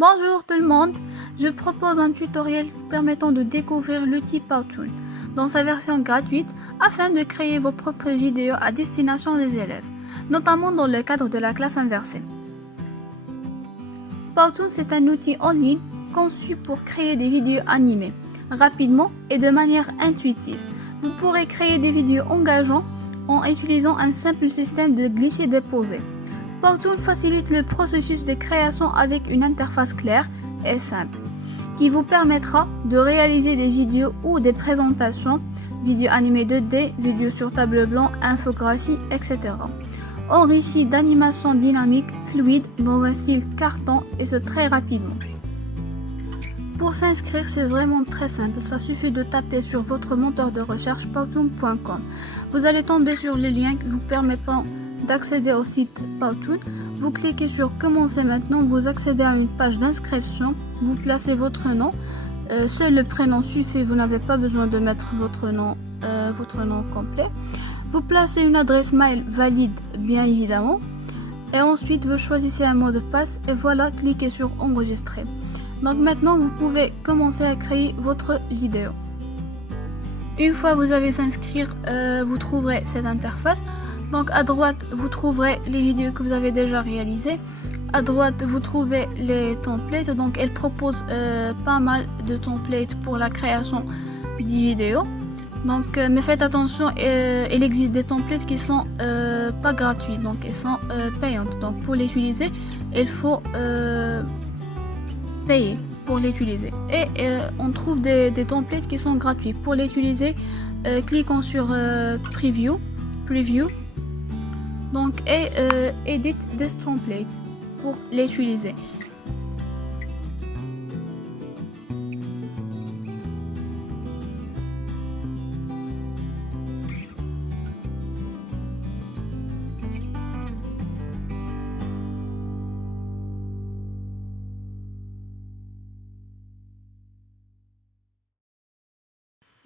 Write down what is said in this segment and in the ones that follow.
Bonjour tout le monde, je propose un tutoriel permettant de découvrir l'outil Powtoon dans sa version gratuite afin de créer vos propres vidéos à destination des élèves, notamment dans le cadre de la classe inversée. Powtoon, c'est un outil en ligne conçu pour créer des vidéos animées rapidement et de manière intuitive. Vous pourrez créer des vidéos engageantes en utilisant un simple système de glisser-déposer. Powtoon facilite le processus de création avec une interface claire et simple qui vous permettra de réaliser des vidéos ou des présentations, vidéos animées 2D, vidéos sur table blanc, infographies, etc. Enrichi d'animations dynamiques, fluides, dans un style carton et ce très rapidement. Pour s'inscrire, c'est vraiment très simple, ça suffit de taper sur votre moteur de recherche powtoon.com. Vous allez tomber sur le lien vous permettant d'accéder au site Powtoon. Vous cliquez sur Commencer maintenant, vous accédez à une page d'inscription, vous placez votre nom, seul le prénom suffit, vous n'avez pas besoin de mettre votre nom complet. Vous placez une adresse mail valide bien évidemment et ensuite vous choisissez un mot de passe et voilà, cliquez sur Enregistrer. Donc maintenant vous pouvez commencer à créer votre vidéo. Une fois vous avez s'inscrire, vous trouverez cette interface. Donc à droite vous trouverez les vidéos que vous avez déjà réalisées. À droite vous trouvez les templates. Donc elle propose pas mal de templates pour la création des vidéos. Donc mais faites attention, il existe des templates qui sont pas gratuits, donc elles sont payantes. Donc pour l'utiliser, il faut payer pour l'utiliser. Et on trouve des templates qui sont gratuits. Pour l'utiliser, cliquons sur Preview. Donc Edit this template pour l'utiliser.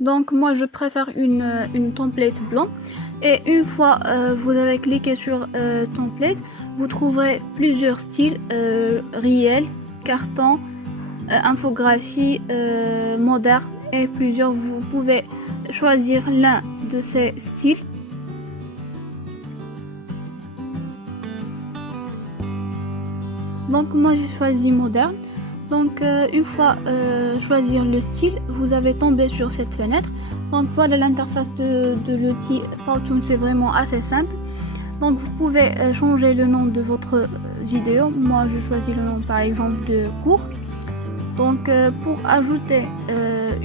Donc moi je préfère une template blanc. Et une fois vous avez cliqué sur template, vous trouverez plusieurs styles réel, carton, infographie, moderne et plusieurs. Vous pouvez choisir l'un de ces styles. Donc moi j'ai choisi moderne. Donc une fois choisir le style, vous avez tombé sur cette fenêtre. Donc voilà l'interface de l'outil Powtoon, c'est vraiment assez simple. Donc vous pouvez changer le nom de votre vidéo. Moi je choisis le nom par exemple de cours. Donc pour ajouter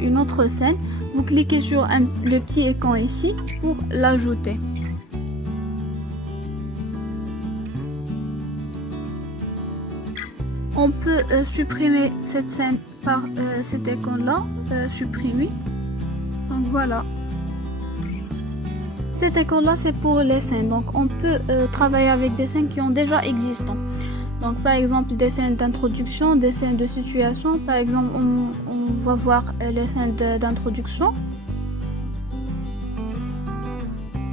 une autre scène, vous cliquez sur le petit écran ici pour l'ajouter. On peut supprimer cette scène par cet écran là, supprimer. Donc voilà. Cet écran là c'est pour les scènes. Donc on peut travailler avec des scènes qui ont déjà existants. Donc par exemple des scènes d'introduction, des scènes de situation. Par exemple on va voir les scènes d'introduction.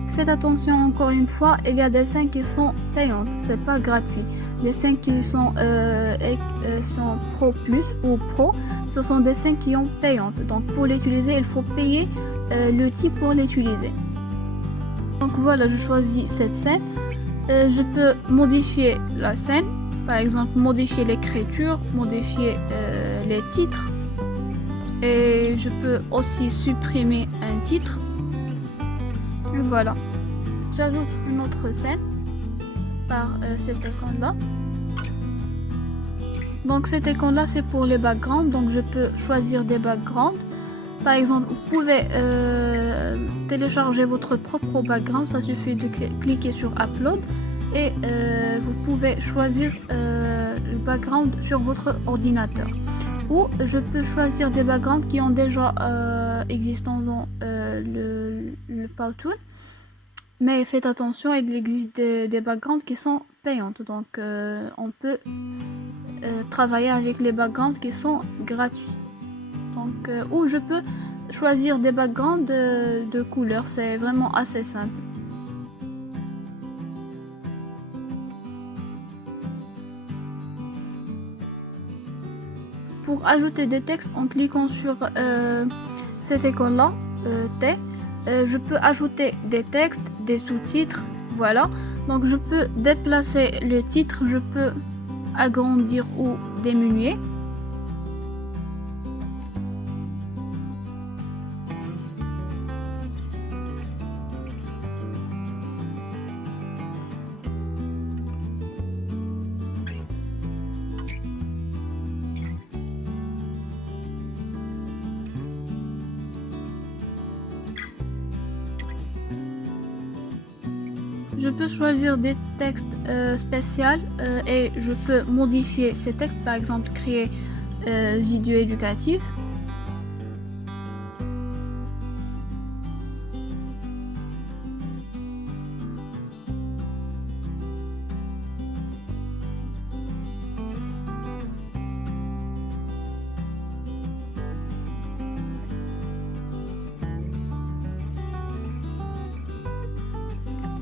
Faites attention encore une fois, il y a des scènes qui sont payantes, c'est pas gratuit. Les scènes qui sont Pro Plus ou Pro, ce sont des scènes qui sont payantes. Donc pour l'utiliser, il faut payer l'outil pour l'utiliser. Donc voilà, je choisis cette scène. Je peux modifier la scène, par exemple modifier l'écriture, modifier les titres. Et je peux aussi supprimer un titre. Et voilà, j'ajoute une autre scène par cet écran là. Donc cet écran là c'est pour les backgrounds, donc je peux choisir des backgrounds. Par exemple vous pouvez télécharger votre propre background, ça suffit de cliquer sur upload et vous pouvez choisir le background sur votre ordinateur. Ou je peux choisir des backgrounds qui ont déjà existant dans le Powtoon. Mais faites attention, il existe des backgrounds qui sont payantes. Donc on peut travailler avec les backgrounds qui sont gratuits. Donc ou je peux choisir des backgrounds de couleurs, c'est vraiment assez simple. pour ajouter des textes en cliquant sur cette icône-là, T, je peux ajouter des textes, des sous-titres, voilà. Donc je peux déplacer le titre, je peux agrandir ou diminuer. Je peux choisir des textes spéciaux et je peux modifier ces textes, par exemple créer vidéo éducative.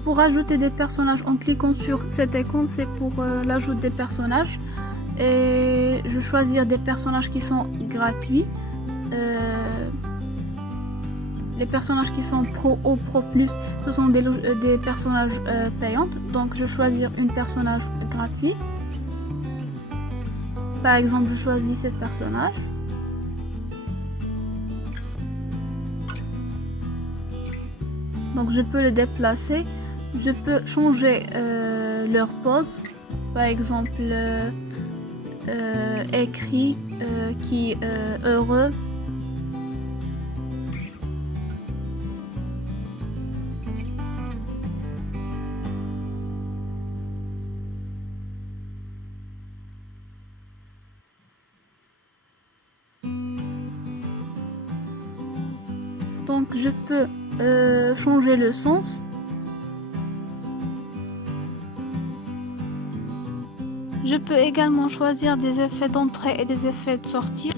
Pour ajouter des personnages en cliquant sur cette icône, c'est pour l'ajout des personnages. Et je choisir des personnages qui sont gratuits. Les personnages qui sont Pro ou Pro Plus, ce sont des personnages payants. Donc je choisir un personnage gratuit. Par exemple, je choisis ce personnage. Donc je peux le déplacer. Je peux changer leur pose, par exemple écrit qui heureux. Donc je peux changer le sens. Je peux également choisir des effets d'entrée et des effets de sortie.